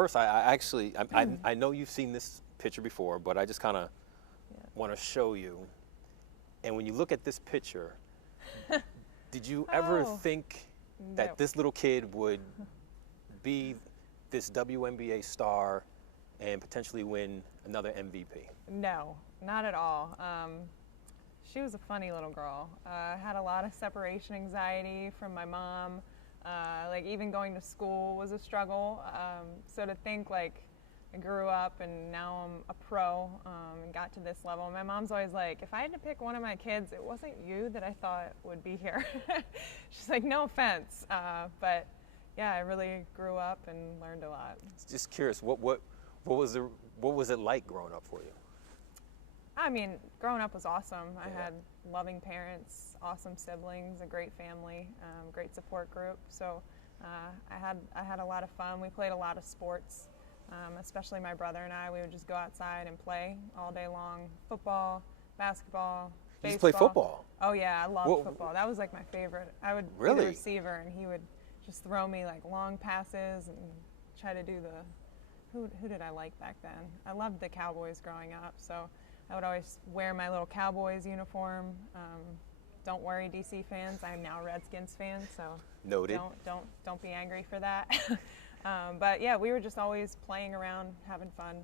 first, I know you've seen this picture before, but I just kind of want to show you. And when you look at this picture, did you ever think that this little kid would be this WNBA star and potentially win another MVP? No, not at all. She was a funny little girl. Had a lot of separation anxiety from my mom. Like even going to school was a struggle. So to think like I grew up and now I'm a pro and got to this level. My mom's always like, if I had to pick one of my kids, it wasn't you that I thought would be here. She's like, no offense, but yeah, I really grew up and learned a lot. Just curious, what was it like growing up for you? I mean, growing up was awesome. I had loving parents, awesome siblings, a great family, great support group. So I had a lot of fun. We played a lot of sports. Especially my brother and I, we would just go outside and play all day long. Football, basketball, baseball. You just play football? Oh yeah, I loved football. That was like my favorite. I would be the receiver and he would just throw me like long passes and try to do the, who did I like back then? I loved the Cowboys growing up, so I would always wear my little Cowboys uniform. Don't worry, DC fans, I'm now a Redskins fan, so noted. Don't be angry for that. But yeah, we were just always playing around, having fun,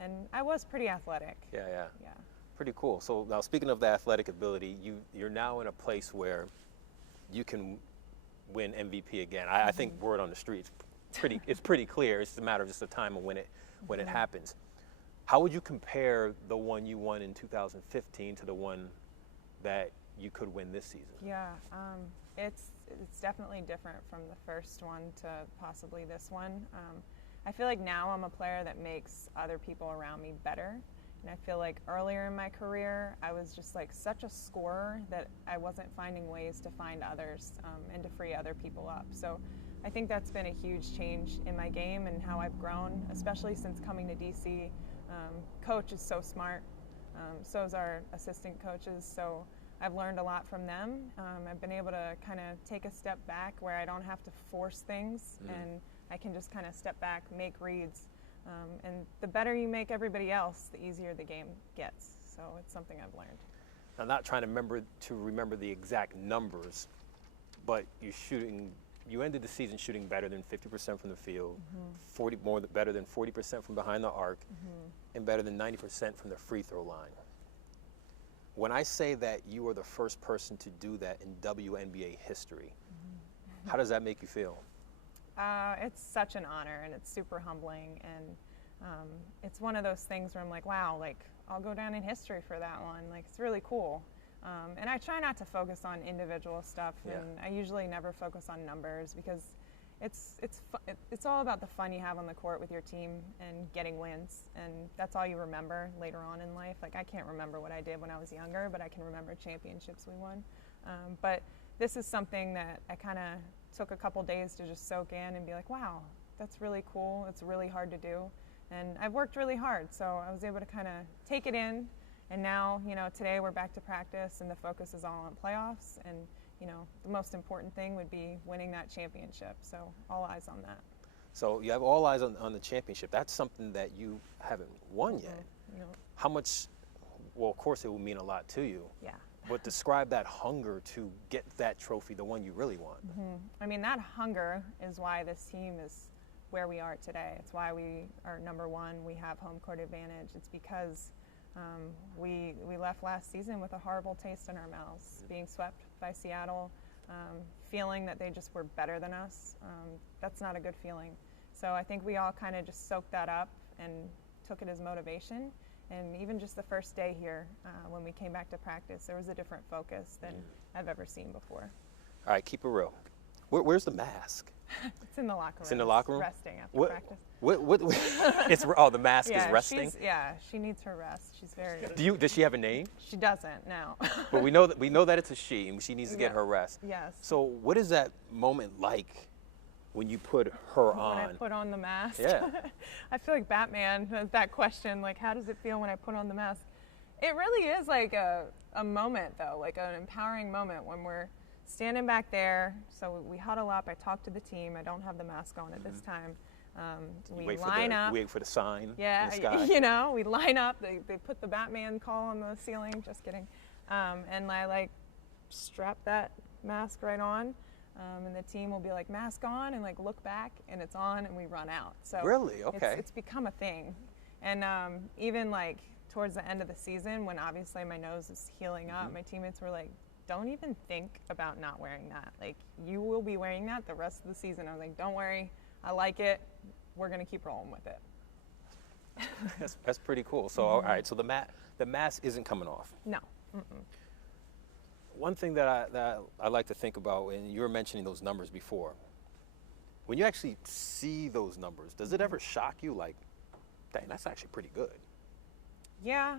and I was pretty athletic. Yeah. Pretty cool. So now, speaking of the athletic ability, you're now in a place where you can win MVP again. I think word on the street it's pretty clear. It's a matter of just the time of when it happens. How would you compare the one you won in 2015 to the one that you could win this season? Yeah, it's definitely different from the first one to possibly this one. I feel like now I'm a player that makes other people around me better. And I feel like earlier in my career, I was just like such a scorer that I wasn't finding ways to find others and to free other people up. So I think that's been a huge change in my game and how I've grown, especially since coming to DC. Coach is so smart, so is our assistant coaches. So I've learned a lot from them. I've been able to kind of take a step back where I don't have to force things and I can just kind of step back, make reads. And the better you make everybody else, the easier the game gets. So it's something I've learned. I'm not trying to remember the exact numbers, but you ended the season shooting better than 50% from the field, better than 40% from behind the arc, and better than 90% from the free throw line. When I say that you are the first person to do that in WNBA history, how does that make you feel? It's such an honor and it's super humbling, and it's one of those things where I'm like, wow, like I'll go down in history for that one. Like it's really cool. And I try not to focus on individual stuff, and I usually never focus on numbers because it's all about the fun you have on the court with your team and getting wins, and that's all you remember later on in life. Like I can't remember what I did when I was younger, but I can remember championships we won. But this is something that I kind of took a couple days to just soak in and be like, wow, that's really cool. It's really hard to do, and I've worked really hard, so I was able to kind of take it in. And now, today we're back to practice and the focus is all on playoffs. And, the most important thing would be winning that championship. So all eyes on that. So you have all eyes on the championship. That's something that you haven't won yet. No. How much, well, of course it will mean a lot to you. Yeah. But describe that hunger to get that trophy, the one you really want. I mean, that hunger is why this team is where we are today. It's why we are number one. We have home court advantage. It's because we left last season with a horrible taste in our mouths, being swept by Seattle, feeling that they just were better than us. That's not a good feeling. So I think we all kind of just soaked that up and took it as motivation. And even just the first day here, when we came back to practice, there was a different focus than I've ever seen before. All right, keep it real. Where's the mask? It's in the locker room. It's in the locker room? Resting after practice. The mask is resting? She needs her rest. She's very... Does she have a name? She doesn't, no. But we know that it's a she, and she needs to get her rest. Yes. So what is that moment like when you put her on? When I put on the mask? Yeah. I feel like Batman, that question, like, how does it feel when I put on the mask? It really is like a moment, though, like an empowering moment when we're standing back there. So we huddle up. I talk to the team. I don't have the mask on at this time. We wait line up. Wait for the sign Yeah, in the sky. you know, we line up. They put the Batman call on the ceiling. Just kidding. And I like strap that mask right on. And the team will be like, mask on, and like look back, and it's on, and we run out. So Really? Okay. it's become a thing. And even like towards the end of the season, when obviously my nose is healing up, my teammates were like, don't even think about not wearing that. Like, you will be wearing that the rest of the season. I was like, don't worry, I like it. We're gonna keep rolling with it. That's pretty cool. So all right, so the mask isn't coming off. No. One thing that I like to think about, and you were mentioning those numbers before, when you actually see those numbers, does it ever shock you, like, dang, that's actually pretty good? Yeah.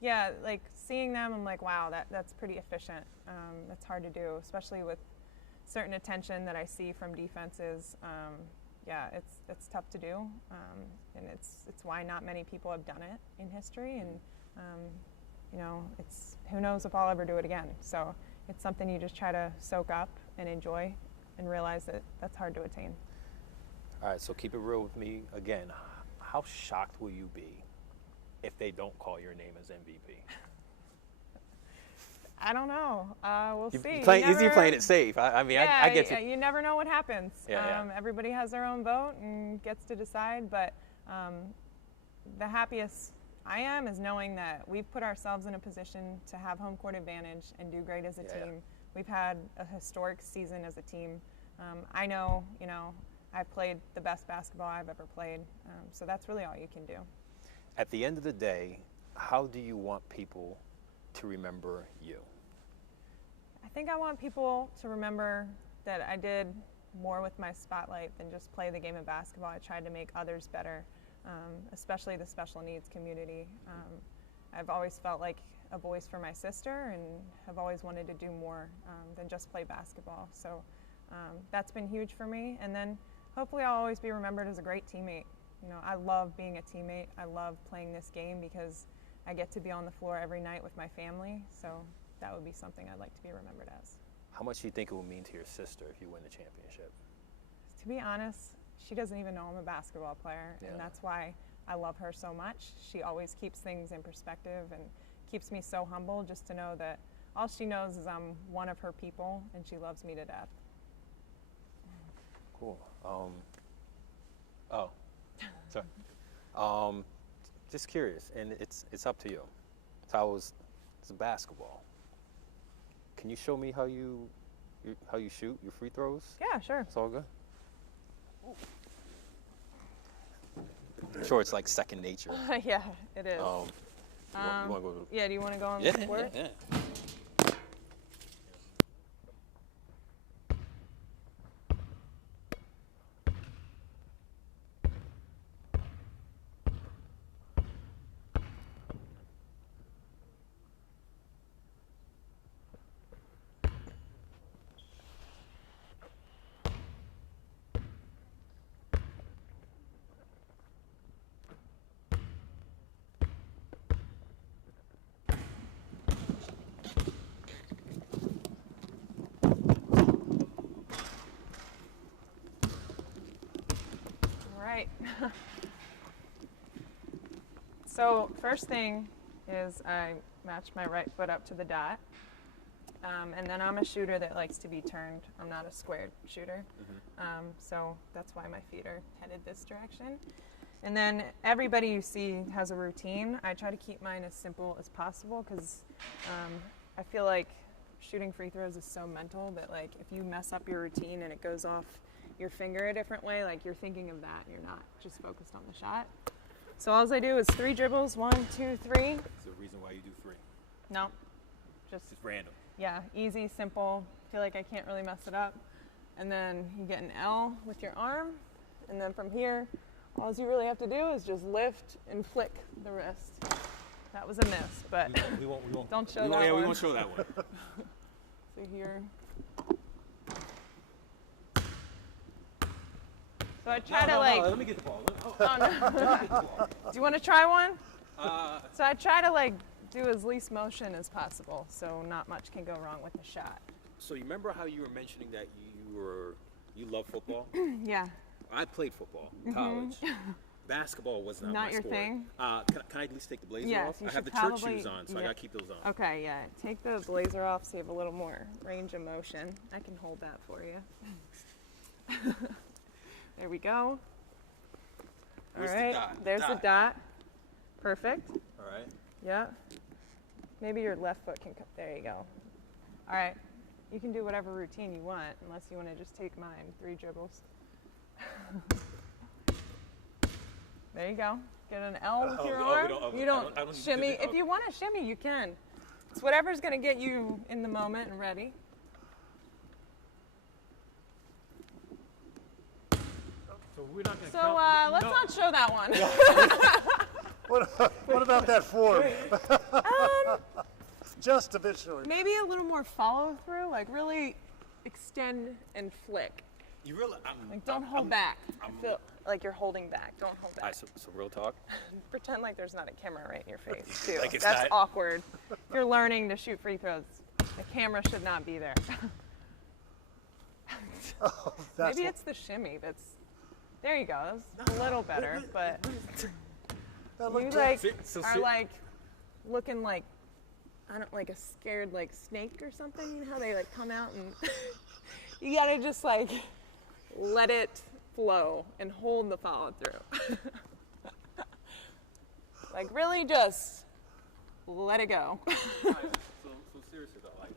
Yeah, like seeing them, I'm like, wow, that's pretty efficient. That's hard to do, especially with certain attention that I see from defenses. Yeah, it's tough to do, and it's why not many people have done it in history. And you know, it's who knows if I'll ever do it again. So it's something you just try to soak up and enjoy, and realize that that's hard to attain. All right, so keep it real with me again. How shocked will you be if they don't call your name as MVP? I don't know. We'll see. You're playing it safe. I mean, yeah, I get you. You never know what happens. Yeah. Everybody has their own vote and gets to decide. But the happiest I am is knowing that we've put ourselves in a position to have home court advantage and do great as a team. We've had a historic season as a team. I know, you know, I've played the best basketball I've ever played. So that's really all you can do. At the end of the day, how do you want people to remember you? I think I want people to remember that I did more with my spotlight than just play the game of basketball. I tried to make others better, especially the special needs community. I've always felt like a voice for my sister, and have always wanted to do more than just play basketball. So that's been huge for me. And then hopefully I'll always be remembered as a great teammate. You know, I love being a teammate. I love playing this game because I get to be on the floor every night with my family. So that would be something I'd like to be remembered as. How much do you think it will mean to your sister if you win the championship? To be honest, she doesn't even know I'm a basketball player, and that's why I love her so much. She always keeps things in perspective and keeps me so humble, just to know that all she knows is I'm one of her people, and she loves me to death. Cool. Sorry. Just curious, and it's up to you. So it's basketball. Can you show me how you shoot your free throws? Yeah, sure. It's all good. I'm sure it's like second nature. Yeah, it is. You want to go to Yeah, do you want to go on the court? Yeah. Right. So first thing is I match my right foot up to the dot, and then I'm a shooter that likes to be turned. I'm not a squared shooter, so that's why my feet are headed this direction. And then everybody you see has a routine. I try to keep mine as simple as possible because I feel like shooting free throws is so mental that, like, if you mess up your routine and it goes off your finger a different way, like, you're thinking of that and you're not just focused on the shot. So all I do is 3 dribbles, 1, 2, 3. That's the reason why you do 3. No, just random. Yeah, easy, simple. Feel like I can't really mess it up. And then you get an L with your arm, and then from here, all you really have to do is just lift and flick the wrist. That was a miss, but we won't. Don't show that Yeah, one. we won't show that one. So here. So I try to like. No, let me get the ball. Oh, no. Do you want to try one? So I try to like do as least motion as possible, so not much can go wrong with the shot. So you remember how you were mentioning that you love football? Yeah. I played football in college. Basketball was not my your sport. thing? Can I at least take the blazer Yes, off? you I have should the church probably- shoes on, so I yeah. gotta keep those on. Okay, yeah. Take the blazer off so you have a little more range of motion. I can hold that for you. There we go. Where's All the right, dot? there's the dot. Perfect. All right. Yeah. Maybe your left foot can come. There you go. All right. You can do whatever routine you want, unless you want to just take mine. 3 dribbles. There you go. Get an L with your arm. You don't I don't shimmy. do the- If you want to shimmy, you can. It's whatever's going to get you in the moment and ready. So we're not going to So let's not show that one. What about that form? Just a bit short. Maybe a little more follow through, like really extend and flick. You really? Like don't hold back. I feel like you're holding back. Don't hold All back. right, so real talk. Pretend like there's not a camera right in your face too. Like it's That's not- awkward. If you're learning to shoot free throws, the camera should not be there. Maybe it's the shimmy that's. There you go. That's a little better, but you like are like looking like I don't like a scared like snake or something. You know how they like come out and you gotta just like let it flow and hold the follow through. Like really just let it go. So seriously though, like